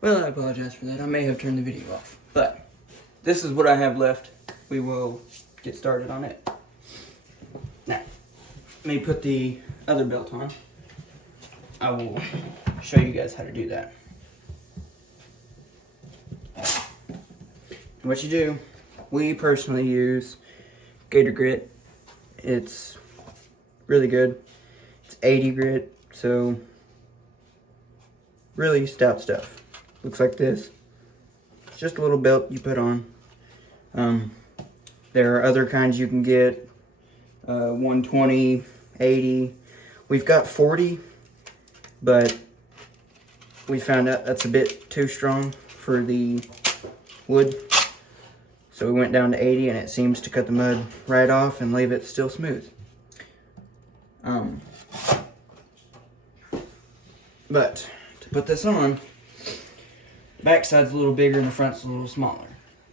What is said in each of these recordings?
Well, I apologize for that. I may have turned the video off. But this is what I have left. We will get started on it. Now, let me put the other belt on. I will show you guys how to do that. What you do, we personally use Gator Grit. It's really good. It's 80 grit, so really stout stuff. Looks like this. It's just a little belt you put on. There are other kinds you can get. 120, 80. We've got 40, but we found out that's a bit too strong for the wood. So we went down to 80, and it seems to cut the mud right off and leave it still smooth. But to put this on, the back side's a little bigger and the front's a little smaller.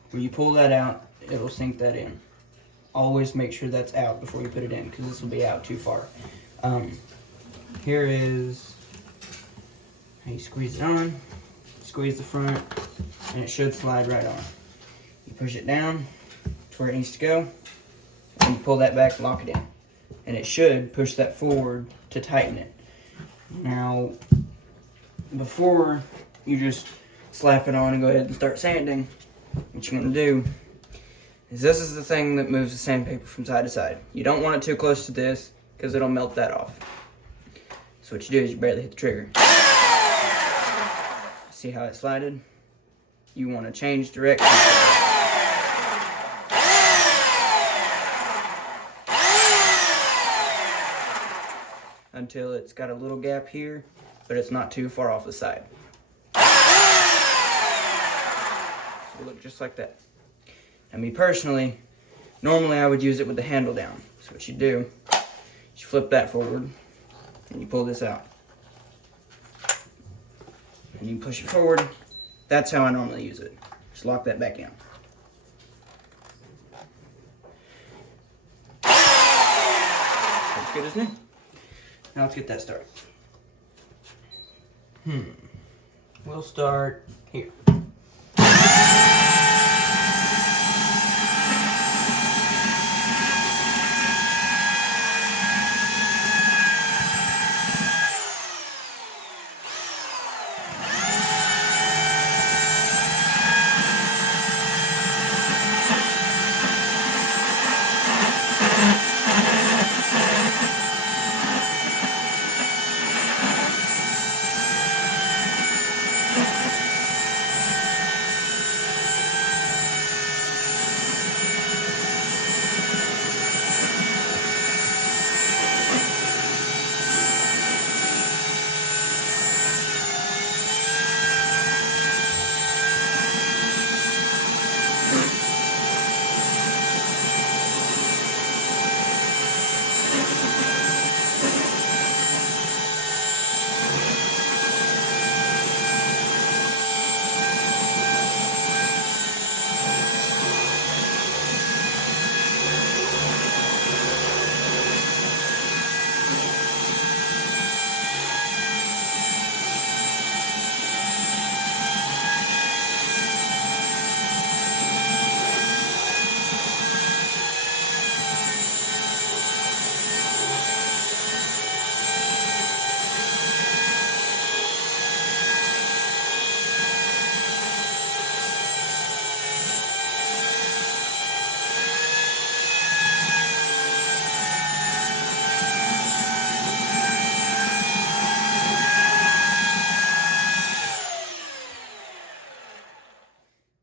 When you pull that out, it'll sink that in. Always make sure that's out before you put it in, because this will be out too far. Here is how you squeeze it on. Squeeze the front, and it should slide right on. You push it down to where it needs to go, and you pull that back, lock it in. And it should push that forward to tighten it. Now, before you just slap it on and go ahead and start sanding, what you're going to do is this is the thing that moves the sandpaper from side to side. You don't want it too close to this because it'll melt that off. So what you do is you barely hit the trigger. See how it slided? You want to change direction. Until it's got a little gap here, but it's not too far off the side. So look just like that. And me personally, normally I would use it with the handle down. So what you do, you flip that forward, and you pull this out. And you push it forward. That's how I normally use it. Just lock that back in. That's good as new. Now let's get that started. We'll start here.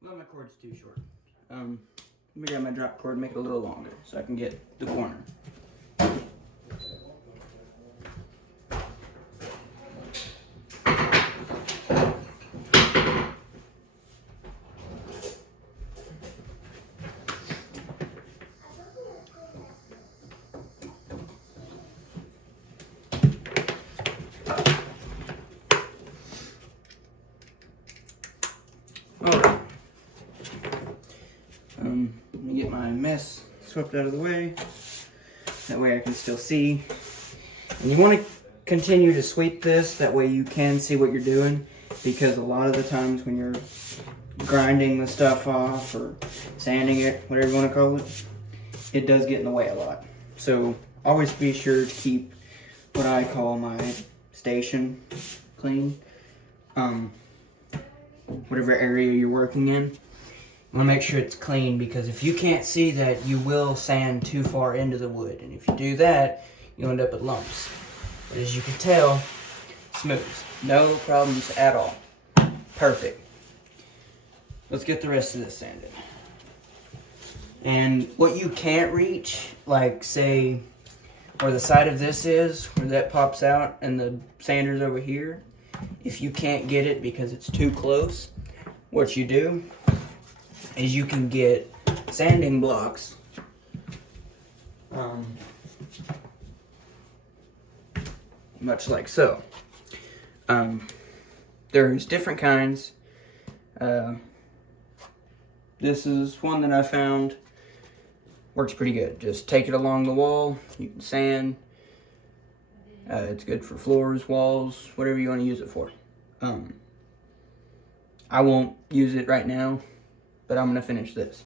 Well, my cord's too short. Let me grab my drop cord and make it a little longer so I can get the corner. Alright. Let me get my mess swept out of the way. That way I can still see. And you want to continue to sweep this, that way you can see what you're doing. because a lot of the times when you're grinding the stuff off or sanding it, whatever you want to call it, it does get in the way a lot. So always be sure to keep what I call my station clean. Whatever area you're working in, you want to make sure it's clean, because if you can't see that, you will sand too far into the wood, and if you do that, you'll end up with lumps. But as you can tell, smooth, no problems at all, perfect. Let's get the rest of this sanded. And what you can't reach, like say where the side of this is, where that pops out and the sander's over here, if you can't get it because it's too close, what you do is you can get sanding blocks. Much like so. There's different kinds. This is one that I found. Works pretty good. Just take it along the wall. You can sand. It's good for floors, walls, whatever you want to use it for. I won't use it right now, but I'm going to finish this.